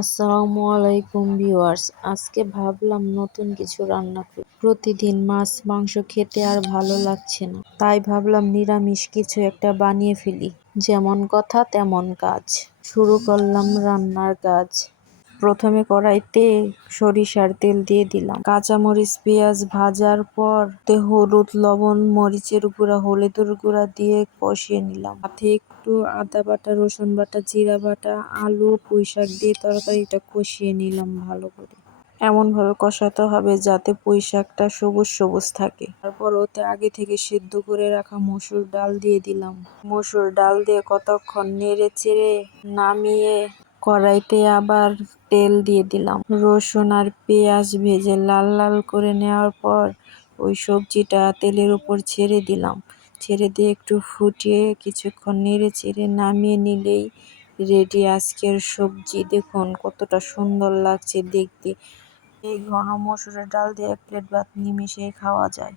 আসসালামু আলাইকুম ভিউয়ার্স। আজকে ভাবলাম নতুন কিছু রান্না করি। প্রতিদিন মাছ মাংস খেতে আর ভালো লাগছে না, তাই ভাবলাম নিরামিষ কিছু একটা বানিয়ে ফেলি। যেমন কথা তেমন কাজ। শুরু করলাম রান্নার কাজ। প্রথমে কড়াইতে সরিষার তেল দিয়ে দিলাম, কাঁচামরিচ পেঁয়াজ ভাজার পর হলুদ লবণ মরিচের গুঁড়া হলুদের গুঁড়া দিয়ে কষিয়ে নিলাম। সাথে একটু আদা বাটা রসুন বাটা জিরা বাটা আলু পুঁই শাক দিয়ে তরকারিটা কষিয়ে নিলাম ভালো করে। এমন ভাবে কষাতে হবে যাতে পুঁই শাকটা সবুজ সবুজ থাকে। তারপর ওতে আগে থেকে সিদ্ধ করে রাখা মসুর ডাল দিয়ে দিলাম। মসুর ডাল দিয়ে কতক্ষণ নেড়ে চেড়ে নামিয়ে কড়াইতে আবার তেল দিয়ে দিলাম। রসুন আর পেঁয়াজ ভেজে লাল লাল করে নেওয়ার পর ওই সবজিটা তেলের উপর ছেড়ে দিলাম। ছেড়ে দিয়ে একটু ফুটিয়ে কিছুক্ষণ নেড়ে চেড়ে নামিয়ে নিলেই রেডি আজকের সবজি। দেখুন কতটা সুন্দর লাগছে দেখতে। এই ঘন মসুরের ডাল দিয়ে এক প্লেট ভাত নিমিশেই খাওয়া যায়।